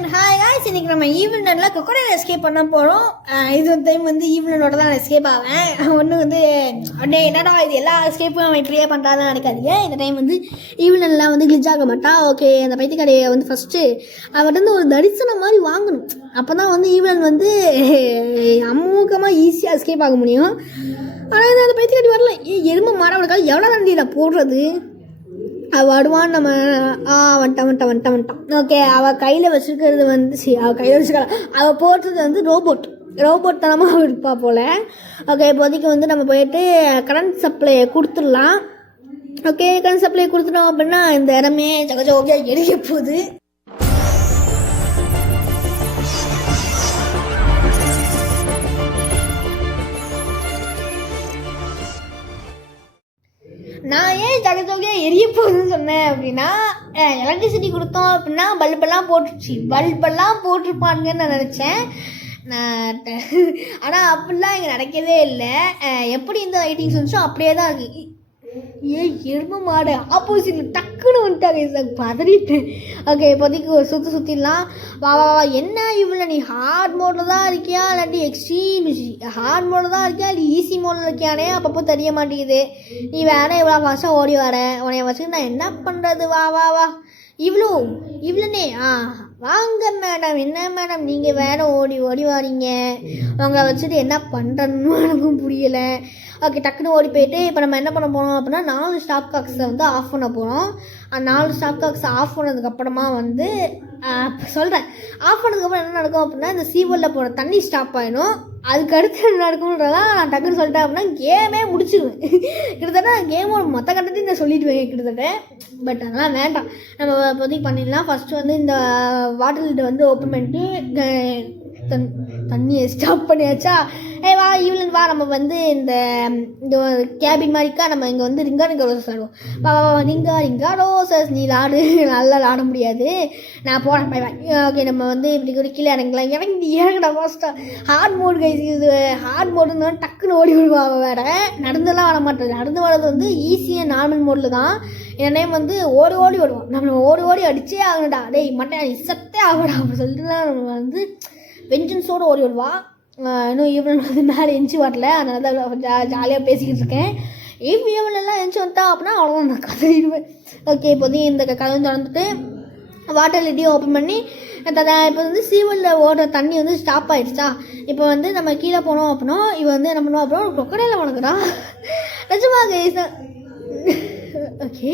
And hi guys, இன்னைக்கு நம்ம ஈவினில் கொக்கடையில் escape பண்ண போகிறோம். இது டைம் வந்து ஈவினோட தான் எஸ்கேப் ஆவேன். ஒன்று வந்து அப்படியே என்னடா இது எல்லா எஸ்கேப்பும் அவன் இப்படியே பண்ணுறாதான் நினைக்காதீங்க. இந்த டைம் வந்து ஈவினெல்லாம் வந்து கிளிச் ஆக மாட்டா. ஓகே, அந்த பைத்தியக்காரையை வந்து ஃபஸ்ட்டு அவர்கிட்ட வந்து ஒரு தரிசனம் மாதிரி வாங்கணும். அப்போ தான் வந்து ஈவினன் வந்து அமூகமாக ஈஸியாக எஸ்கேப் ஆக முடியும். ஆனால் இந்த பைத்தியக்காரி வரல. எறும்பு மாறவனுக்காக எவ்வளோ தண்டியில் போடுறது? அவள் அடுவான் நம்ம வந்துட்டான். ஓகே, அவள் கையில் வச்சுருக்கிறது வந்து அவள் கையில் வச்சுக்கலாம். அவள் போடுறது வந்து ரோபோட் தனமாக இருப்பா போல். ஓகே, இப்போதைக்கு வந்து நம்ம போயிட்டு கரண்ட் சப்ளை கொடுத்துடலாம். ஓகே, கரண்ட் சப்ளை கொடுத்துட்டோம் அப்படின்னா இந்த இடமே ஜகஜோகியாக எரிய போகுது. நான் ஏன் ஜகஜோகியாக எரிய போகுதுன்னு சொன்னேன் அப்படின்னா, எலக்ட்ரிசிட்டி கொடுத்தோம் அப்படின்னா பல்பெல்லாம் போட்டிருப்பானுங்கன்னு நான் நினச்சேன். ஆனால் அப்படிலாம் இங்கே நடக்கவே இல்லை. எப்படி இந்த லைட்டிங்ஸ் வந்துச்சோ அப்படியே தான் இருக்குது. எருமை மாடு ஆப்போசிட்டில் டக்குன்னு வந்துட்டாங்க. பதறிட்டேன். ஓகே, இப்போதைக்கு ஒரு சுற்றிடலாம். வா என்ன இவ்வளோ நீ ஹார்ட் மோடில் தான் இருக்கியா இல்லாட்டி எக்ஸ்ட்ரீம் ஹார்ட் மோடில் தான் இருக்கியா இல்லை ஈஸி மோடில் இருக்கியானே அப்பப்போ தெரிய மாட்டேங்குது. நீ வேணா இவ்வளோ ஃபாஸ்ட்டாக ஓடி வர உனைய வச்சுக்கு நான் என்ன பண்ணுறது? வா இவ்வளோனே வாங்க மேடம். என்ன மேடம் நீங்கள் வேற ஓடி வாரீங்க? அவங்கள வச்சுட்டு என்ன பண்ணுறன்னு எனக்கும் புரியலை. ஓகே, டக்குன்னு ஓடி போயிட்டு இப்போ நம்ம என்ன பண்ண போகிறோம் அப்படின்னா 4 ஸ்டாப் காக்ஸை வந்து ஆஃப் பண்ண போகிறோம். அந்த 4 ஸ்டாப் காக்ஸை ஆஃப் பண்ணதுக்கப்புறமா வந்து சொல்கிறேன். ஆஃப் பண்ணதுக்கப்புறம் என்ன நடக்கும் அப்படின்னா இந்த சீவலில் போகிற தண்ணி ஸ்டாப் ஆகிடும். அதுக்கு அடுத்து என்ன நடக்கும்ன்றதான் நான் டக்குன்னு சொல்லிட்டேன் அப்படின்னா கேமே முடிச்சிடுவேன். கிட்டத்தட்ட கேமோட மொத்த கட்டத்தையும் நான் சொல்லிடுவேன் கிட்டத்தட்ட. பட் அதெல்லாம் வேண்டாம், நம்ம இப்போதைக்கு பண்ணிடலாம். ஃபஸ்ட்டு வந்து இந்த வாட்டர் லிட்டை வந்து ஓப்பன் பண்ணிட்டு தண்ணியை ஸ்டாப் பண்ணியாச்சா? வா ஈவினிங் வா, நம்ம வந்து இந்த கேபின் மாதிரிக்கா நம்ம இங்கே வந்து ரிங்கா ரோசஸ் ஆடுவோம். வா ரிங்கா ரோசஸ். நீ நல்லா ஆட முடியாது, நான் போகிறேன். ஓகே, நம்ம வந்து இப்படி கூட கீழே இறங்கலாம். இறங்கடா ஃபாஸ்ட்டாக. ஹார்ட் மோடு கைஸ், இது ஹார்ட் மோடுன்னு டக்குன்னு ஓடி விடுவா. வேறு நடந்துலாம் ஆட மாட்டேன். நடந்து வர்றது வந்து ஈஸியாக நார்மல் மோடில் தான். என் நேம் வந்து ஓடி வருவான். நம்மளை ஓடி அடிச்சே ஆகணும்டா. டேய் மட்டை இசத்தே ஆகடா அப்படின்னு சொல்லிட்டு தான் நம்ம வந்து வெஞ்சன்ஸோடு ஓடி வருவா. இன்னும் ஈவினிங் வந்து மேலே எஞ்சி வரல, அதனால தான் ஜாலியாக பேசிக்கிட்டு இருக்கேன். ஈவினிங்லாம் எஞ்சி வந்துட்டா அப்படின்னா அவ்வளோதான் நான் கதறிடுவேன். ஓகே, இப்போதையும் இந்த கதவை திறந்துட்டு வாட்டர் லிட்டியும் ஓப்பன் பண்ணி இப்போ வந்து சீவலில் ஓடுற தண்ணி வந்து ஸ்டாப் ஆகிடுச்சா? இப்போ வந்து நம்ம கீழே போனோம் அப்படின்னா இவன் வந்து என்ன பண்ணுவோம் அப்புறம் கொக்கடையில் வணங்குறான். நிஜமாக ஓகே,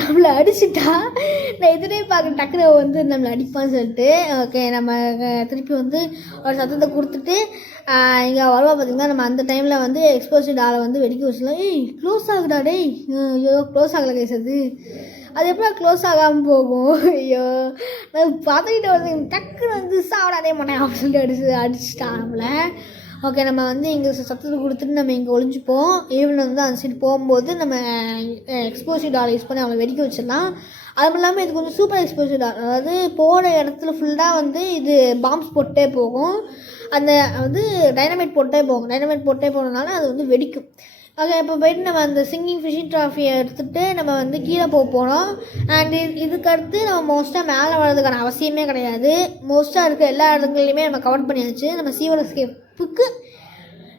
நம்மளை அடிச்சுட்டா. நான் எதிரே பார்க்க டக்குனு வந்து நம்மளை அடிப்பான்னு சொல்லிட்டு ஓகே, நம்ம திருப்பி வந்து ஒரு சத்தத்தை கொடுத்துட்டு இங்கே வருவா. பார்த்திங்கன்னா நம்ம அந்த டைமில் வந்து எக்ஸ்போசிட் ஆளை வந்து வெடிக்க வச்சுலாம். க்ளோஸ் ஆகுடா டேய். ஐயோ, க்ளோஸ் ஆகலை கேசது. அது எப்போ க்ளோஸ் ஆகாமல் போகும்? ஐயோ, நான் பார்த்துக்கிட்டு வந்து டக்குன்னு வந்து சாப்பிடாதே மாட்டேன் அப்படின்னு சொல்லிட்டு அடிச்சுட்டான் நம்மளை. ஓகே, நம்ம வந்து இங்கே சத்தத்தை கொடுத்துட்டு நம்ம இங்கே ஒளிஞ்சுப்போம். ஈவினிங் வந்து அந்த சைடு போகும்போது நம்ம எக்ஸ்போசிட் ஆள் யூஸ் பண்ணி அவளை வெடிக்க வச்சிடலாம். அதுவும் இல்லாமல் இது கொஞ்சம் சூப்பர் எக்ஸ்போசிட் ஆள், அதாவது போகிற இடத்துல ஃபுல்லாக வந்து இது பாம்ஸ் போட்டே போகும். அந்த வந்து டைனமைட் போட்டே போகிறதுனால அது வந்து வெடிக்கும். ஓகே, இப்போ போய்ட்டு நம்ம அந்த சிங்கிங் ஃபிஷிங் ட்ராஃபியை எடுத்துகிட்டு நம்ம வந்து கீழே போகிறோம். அண்ட் இதுக்கடுத்து நம்ம மோஸ்ட்டாக மேலே வர்றதுக்கான அவசியமே கிடையாது. மோஸ்ட்டாக இருக்க எல்லா இடங்கள்லையுமே நம்ம கவர் பண்ணியாச்சு. நம்ம சீவல் எஸ்கேப்புக்கு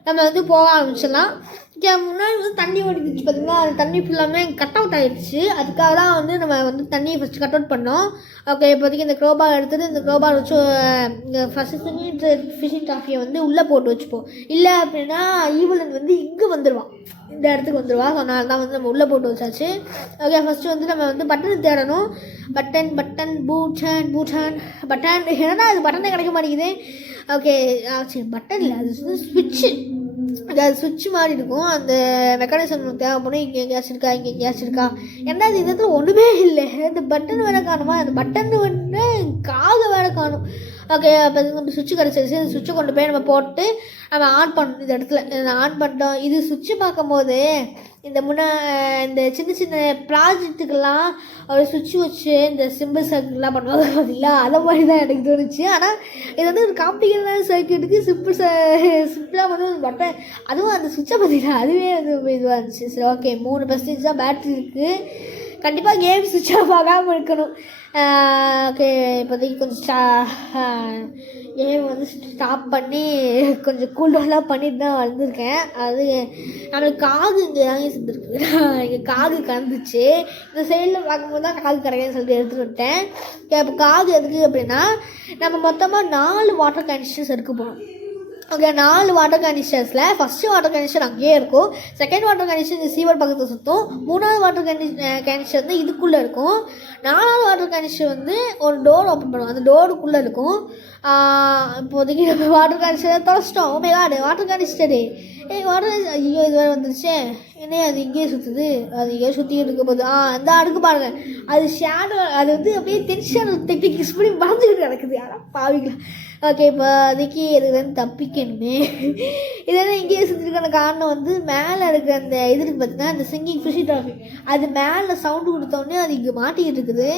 நம்ம வந்து போக ஆரம்பிச்சிடலாம். முன்னாடி வந்து தண்ணி ஓடிடுச்சு பார்த்திங்கன்னா, அந்த தண்ணி ஃபுல்லாமே கட் அவுட் ஆகிடுச்சு. அதுக்காக தான் வந்து நம்ம வந்து தண்ணியை ஃபஸ்ட்டு கட் அவுட் பண்ணோம். ஓகே, இப்போதைக்கு இந்த க்ரோபார் எடுத்துகிட்டு இந்த க்ரோபார் வச்சு இந்த ஃபஸ்ட்டு ஃபிஷிங் ட்ராஃபியை வந்து உள்ளே போட்டு வச்சுப்போம். இல்லை அப்படின்னா ஈவினிங் வந்து இங்கே வந்துடுவான், இந்த இடத்துக்கு வந்துடுவா. ஸோ அதனால தான் வந்து நம்ம உள்ளே போட்டு வச்சாச்சு. ஓகே, ஃபஸ்ட்டு வந்து நம்ம வந்து பட்டன் தேடணும். பட்டன் பட்டன் ஏன்னா அது பட்டனே கிடைக்க மாட்டேங்குது. ஓகே, சரி பட்டன் இல்லை, அது வந்து ஸ்விட்சு. அது சுவிட்ச் மாதிரி இருக்கும். அந்த மெக்கானிசம் தேவைப்படும். இங்கே கேஸ் இருக்கா ஏன்னா அது இடத்துல ஒன்றுமே இல்லை. இந்த பட்டன் வேலை காணுமா? அந்த பட்டன் வந்து காது வேலை காணும். ஓகே, அப்போ நம்ம சுவிட்சு கிடச்சிருச்சு. இந்த சுவிட்சை கொண்டு போய் நம்ம போட்டு நம்ம ஆன் பண்ணணும். இந்த இடத்துல ஆன் பண்ணிட்டோம். இது சுவிட்சு பார்க்கும்போது இந்த இந்த சின்ன ப்ராஜெக்ட்டுக்கெல்லாம் ஒரு சுவிட்ச் வச்சு இந்த சிம்பிள் சர்க்கிள்லாம் பண்ணுவாங்க பார்த்தீங்களா, அதை மாதிரி தான் எனக்கு தோணுச்சு. ஆனால் இது வந்து ஒரு காம்ப்ளிகேட்டான சர்க்கியூட்டுக்கு சிம்பிளாக வந்து பட்டன், அதுவும் அந்த சுவிட்சை பார்த்தீங்கன்னா அதுவே வந்து இதுவாக இருந்துச்சு. சரி, ஓகே, 3% தான் பேட்ரி இருக்குது. கண்டிப்பாக கேம் சுவிட்ச் ஆஃப் ஆகாமல் இருக்கணும். ஓகே, இப்போதைக்கு கொஞ்சம் கேம் வந்து ஸ்டாப் பண்ணி கொஞ்சம் கூல்டவுன்லாம் பண்ணிட்டு தான் வந்திருக்கேன். அது நம்மளுக்கு காகு இங்கே தாங்க செஞ்சுருக்கு. இங்கே காகு கறந்துச்சு. இந்த சைடில் பார்க்கும்போது தான் காகு கிடைக்குன்னு சொல்லிட்டு எடுத்துகிட்டு வந்துட்டேன். இப்போ காகு எதுக்கு அப்படின்னா, நம்ம மொத்தமாக 4 வாட்டர் கேனிஸ்டர்ஸ் எடுக்க போகிறோம். ஓகே, 4 வாட்டர் கேனிஸ்டர்ஸில் ஃபஸ்ட்டு வாட்டர் கேனிஸ்டர் அங்கேயே இருக்கும், செகண்ட் வாட்டர் கேனிஸ்டர் இந்த சீவர் பக்கத்தில் சுற்றும், 3வது வாட்டர் கேனிஸ்டர் வந்து இதுக்குள்ளே இருக்கும், 4வது வாட்டர் கேனிஸ்டர் வந்து ஒரு டோர் ஓப்பன் பண்ணுவோம், அந்த டோருக்குள்ளே இருக்கும். இப்போதைக்கு நம்ம வாட்டர் கேனிஸ்டரை தொலைச்சிட்டோம். ஓமே காடு வாட்டர் கேனிஸ்டரு வாட்டர் ஐயோ இது வேறு வந்துருச்சு. என்ன அது இங்கேயே சுற்றுது, அது இங்கேயே சுற்றிட்டு இருக்க போகுது. அந்த அடுக்கு பாருங்கள், அது ஷேடோ, அது வந்து அப்படியே டென்ஷன் டெக்னிக்ஸ் பண்ணி மறந்துக்கிட்டு கிடக்குது. ஆனால் பாவிக்கலாம். ஓகே, இப்போ அதுக்கு இதுலேருந்து தப்பிக்கணுமே. இதெல்லாம் இங்கேயே சுற்றிருக்கான காரணம் வந்து மேலே இருக்கிற அந்த இது இருக்குது பார்த்தீங்கன்னா, அந்த சிங்கிங் ஃபிஷி ட்ராஃபி, அது மேலே சவுண்டு கொடுத்தோடனே அது இங்கே மாட்டிக்கிட்டு இருக்குது.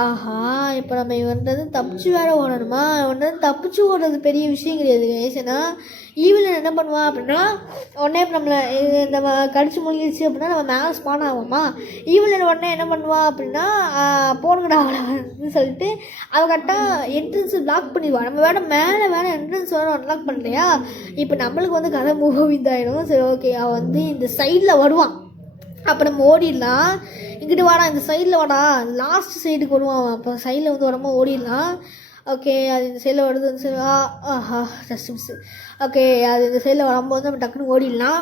ஆஹா, இப்போ நம்ம இவன்றது தப்பிச்சு வேறு ஓடணுமா? இவன்றது தப்பிச்சு ஓடுறது பெரிய விஷயம் கிடையாது. ஏன்னா ஈவிலன் என்ன பண்ணுவான் அப்படின்னா, உடனே இப்போ நம்ம கடிச்சு முழுகிடுச்சு அப்படின்னா நம்ம மேலே ஸ்பான் ஆகுமா? ஈவிலன் உடனே என்ன பண்ணுவான் அப்படின்னா, போனுங்கடா அவனை சொல்லிட்டு அவன் கரெக்டாக என்ட்ரன்ஸு பிளாக் பண்ணிடுவான். நம்ம மேலே என்ட்ரன்ஸ் வேறு அன்லாக் பண்ணலையா? இப்போ நம்மளுக்கு வந்து கதை மூவ் இதாகிடும். சரி, ஓகே, அவன் வந்து இந்த சைடில் வருவான். அப்போ நம்ம ஓடிடலாம். இங்கிட்டு வாடா, இந்த சைடில் வாடா, லாஸ்ட் சைடுக்கு வருவான். அப்போ சைடில் வந்து உடம்பு ஓடிடலாம். ஓகே, அது இந்த சைடில் வருது, இந்த சைடு ஆஹா ஜஸ்ட் மிஸ்ஸு. ஓகே, அது இந்த சைடில் வரும்போது நம்ம டக்குன்னு ஓடிடலாம்.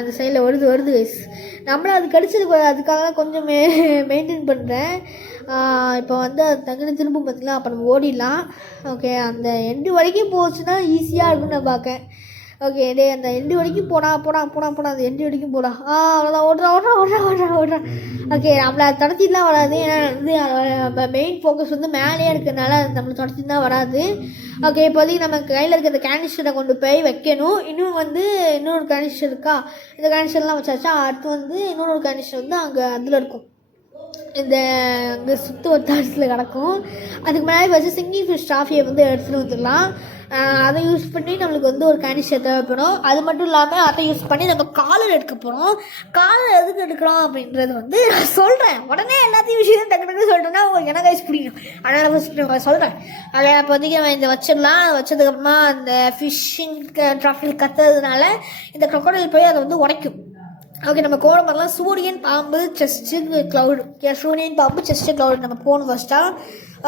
இந்த சைடில் வருது கைஸ். நம்மளும் அது கடிச்சது, அதுக்காக தான் கொஞ்சம் மெயின்டைன் பண்ணுறேன். இப்போ வந்து அது டக்குன்னு திரும்ப பார்த்திங்களா, அப்போ நம்ம ஓடிடலாம். ஓகே, அந்த எண்டு வரைக்கும் போச்சுன்னா ஈஸியாக இருக்குன்னு நான் பார்க்கேன். ஓகே, டே அந்த எண்டு வரைக்கும் போடா அந்த எண்டு வரைக்கும் போடா. அவ்வளோதான், ஓடுறான். ஓகே, நம்மளை தடத்திலாம் வராது. ஏன்னா வந்து மெயின் ஃபோக்கஸ் வந்து மேலேயே இருக்கிறதுனால நம்மளை தடத்தி தான் வராது. ஓகே, இப்போதைக்கு நம்ம கையில் இருக்கிற இந்த கேனிஸ்டரை கொண்டு போய் வைக்கணும். இன்னும் வந்து இன்னொரு கேனிஸ்டர் இருக்கா, இந்த கேனிஸ்டர்லாம் வச்சாச்சா. அடுத்து வந்து இன்னொரு கேனிஸ்டர் வந்து அங்கே அதில் இருக்கும், இந்த சுற்று வட்டாரத்தில் கிடக்கும். அதுக்கு முன்னாடி வச்சு சிங்கிங் ஃபிஷ் ட்ராஃபியை வந்து எடுத்துகிட்டு வந்துடலாம். அதை யூஸ் பண்ணி நம்மளுக்கு வந்து ஒரு கேனிஸ்டர் தேவைப்படும். அது மட்டும் இல்லாமல் அதை யூஸ் பண்ணி நம்ம காலர் எடுக்க போகிறோம். காலர் எதுக்கு எடுக்கிறோம் அப்படின்றது வந்து நான் சொல்கிறேன். உடனே எல்லாத்தையும் விஷயம் டக்கு சொல்லிட்டேன்னா உங்களுக்கு என்ன கைஸ் பிடிக்கும். அதனால் ஃபஸ்ட்டு சொல்கிறேன். அதில் இப்போதைக்கு நம்ம இந்த வச்சதுக்கப்புறமா அந்த ஃபிஷ்ஷிங் ட்ராஃபில் கத்துறதுனால இந்த க்ரொக்கடைல் போய் அதை வந்து உடைக்கும். ஓகே, நம்ம கோடை மாதிரிலாம் சூரியன் பாம்பு செஸ்ட்டு க்ளவுடு, சூரியன் பாம்பு செஸ்ட்டு க்ளவுடு நம்ம போகணும் ஃபஸ்ட்டாக.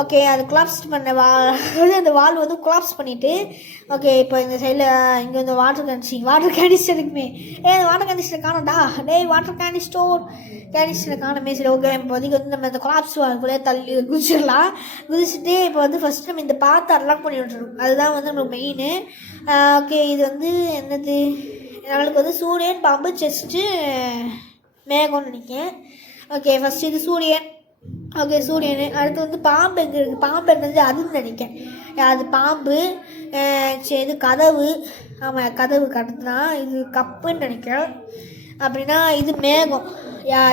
ஓகே, அது கொலாப்ஸ் பண்ண அந்த வால் வந்து கொலாப்ஸ் பண்ணிவிட்டு, ஓகே, இப்போ இந்த சைடில் இங்கே வந்து வாட்டர் கேனிஸ்டர் இருக்குமே. அந்த வாட்டர் கேனிஸ்டர் காணோம்டா. வாட்டர் கேனிஸ்டர் காணுமே. சரி, ஓகே, இப்போதைக்கு வந்து நம்ம இந்த கொலாப்ஸ் வால்குள்ளே தள்ளி குதிச்சுட்டு இப்போ வந்து ஃபஸ்ட்டு நம்ம இந்த பார்த்து அன்லாக் பண்ணி விட்டுருவோம். அதுதான் வந்து நம்ம மெயின். ஓகே, இது வந்து என்னது, நம்மளுக்கு வந்து சூரியன் பாம்பு செஸ்ட்டு மேகம்னு நினைக்கிறேன். ஓகே, ஃபஸ்ட்டு இது சூரியன். ஓகே, சூரியன். அடுத்து வந்து பாம்பு எங்கே இருக்குது, பாம்பு என்னது அதுன்னு நினைக்கிறேன். அது பாம்பு. சரி, இது கதவு. ஆமாம், கதவு கட்டுனா இது கப்புன்னு நினைக்கிறேன். அப்படின்னா இது மேகம்.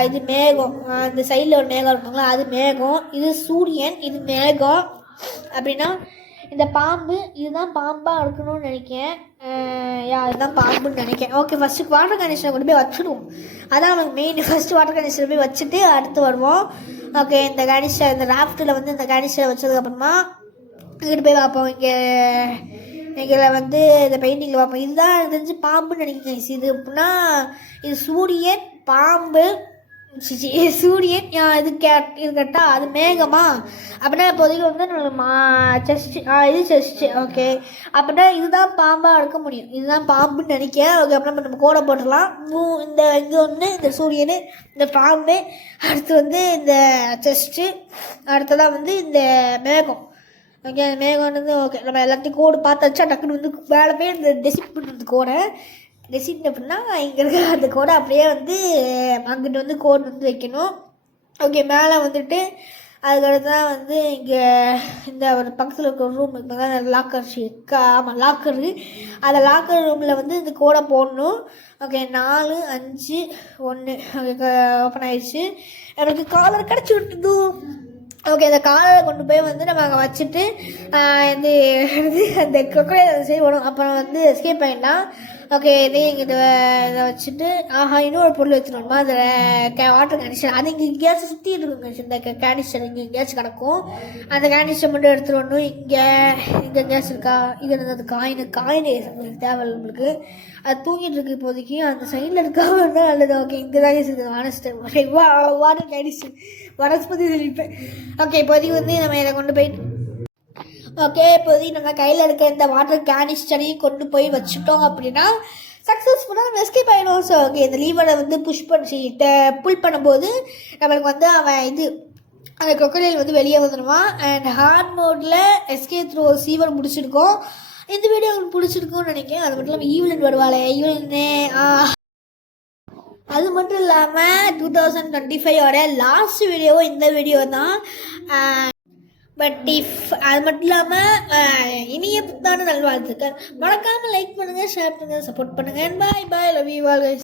இது மேகம். இந்த சைடில் ஒரு மேகம் இருக்காங்களா, அது மேகம். இது சூரியன், இது மேகம். அப்படின்னா இந்த பாம்பு, இதுதான் பாம்பாக இருக்கணும்னு நினைக்கிறேன். இதுதான் பாம்புன்னு நினைக்கிறேன். ஓகே, ஃபஸ்ட்டு வாட்டர் கேனிஸ்டரை கொண்டு போய் வச்சுடுவோம். அதான் நமக்கு மெயின். ஃபஸ்ட்டு வாட்டர் கேனிஸ்டரை போய் வச்சுட்டு அடுத்து வருவோம். ஓகே, இந்த கேனிஸ்டர், இந்த ராஃப்ட்டில் வந்து இந்த கேனிஸ்டரை வச்சதுக்கப்புறமா இங்கிட்டு போய் பார்ப்போம். இங்கே வந்து இந்த பெயிண்டிங்கில் பார்ப்போம். இதுதான் எனக்கு தெரிஞ்சு பாம்புன்னு நினைக்கிறேன். இது அப்படின்னா இது சூரியன் பாம்பு சூரியன். இது கரெக்டா, அது மேகமா? அப்படின்னா இப்போதைக்கு வந்து செஸ்ட்டு, இது செஸ்ட்டு. ஓகே, அப்படின்னா இதுதான் பாம்பாக இருக்க முடியும். இதுதான் பாம்புன்னு நினைக்கிறேன். ஓகே, அப்புறம் நம்ம கோடை போட்டுடலாம். இந்த இங்கே ஒன்று, இந்த சூரியன், இந்த பாம்பு, அடுத்து வந்து இந்த செஸ்ட்டு, அடுத்ததான் வந்து இந்த மேகம். ஓகே, மேகம் வந்து ஓகே, நம்ம எல்லாத்தையும் கோடு பார்த்து வச்சா டக்குன்னு வந்து வேலை போய் இந்த டெசிட் பண்ணுறது கோடை. டெசிட் அப்படின்னா இங்கே இருக்கிற அந்த கோடை அப்படியே வந்து அங்கிட்டு வந்து கோடு வந்து வைக்கணும். ஓகே, மேலே வந்துட்டு அதுக்கடுத்து தான் வந்து இங்கே இந்த ஒரு பக்கத்தில் இருக்கிற ரூம் இருக்குது, லாக்கர் ஆமாம் லாக்கரு. அந்த லாக்கர் ரூமில் வந்து இந்த கோடை போடணும். ஓகே, 4 5 1 ஓகே, ஓப்பன் ஆயிடுச்சு. எனக்கு காலர் கிடச்சி விட்டுது. ஓகே, அந்த காலரை கொண்டு போய் வந்து நம்ம அங்கே வச்சுட்டு அந்த க்ரொக்கடைல் சரி வரும். அப்புறம் வந்து எஸ்கேப் ஆகிடலாம். ஓகே இதே இதை வச்சுட்டு இன்னொரு பொருள் வச்சுருவோமா அதில் வாட்டர் கேனிஸ்டர் அது இங்கே எங்கேயாச்சும் சுற்றி இருக்குங்க. இந்த கேனிஸ்டர் இங்கே எங்கேயாச்சும் கிடக்கும். அந்த கேனிஸ்டர் மட்டும் எடுத்துகிட்டு வரணும். இங்கே எங்கேயாச்சும் இருக்கா? இது அது காயின் தேவை நம்மளுக்கு. அது தூங்கிட்டு இருக்கு இப்போதைக்கு. அந்த சைடில் இருக்காம இருந்தால் நல்லது. ஓகே இங்கே தான் இருக்குது வானஸ்டர். ஓகே வாட்டர் கேனிஸ்டர் வனஸ்பதி சொல்லியிருப்பேன். ஓகே இப்போதைக்கு நம்ம இதை கொண்டு போயிட்டு ஓகே இப்போதைக்கு நம்ம கையில் இருக்க இந்த வாட்டர் கேனிஸ்டரையும் கொண்டு போய் வச்சுட்டோம் அப்படின்னா சக்ஸஸ்ஃபுல்லாக எஸ்கேப் ஆகிடும். ஸோ ஓகே இந்த லீவரை புஷ் புல் பண்ணும்போது நம்மளுக்கு அவன் அந்த crocodile வெளியே வந்துடுவான். அண்ட் ஹார்ட் மோடில் எஸ்கேப் த்ரூ சீவர் முடிச்சிருக்கோம். இந்த வீடியோ உங்களுக்கு பிடிச்சிருக்கும்னு நினைக்கிறேன். அது மட்டும் இல்லாமல் ஈவிலன் வருவாளே ஈவிலன்னு அது மட்டும் இல்லாமல் 2025 லாஸ்ட் வீடியோவும் இந்த வீடியோ தான். பட் அது மட்டும் இல்லாமல் இனிய புத்தாண்டு நல்வாழ்த்துக்கள். மறக்காமல் லைக் பண்ணுங்கள், ஷேர் பண்ணுங்கள், சப்போர்ட் பண்ணுங்கள். பாய் பாய், லவ் யூ ஆல் கைஸ்.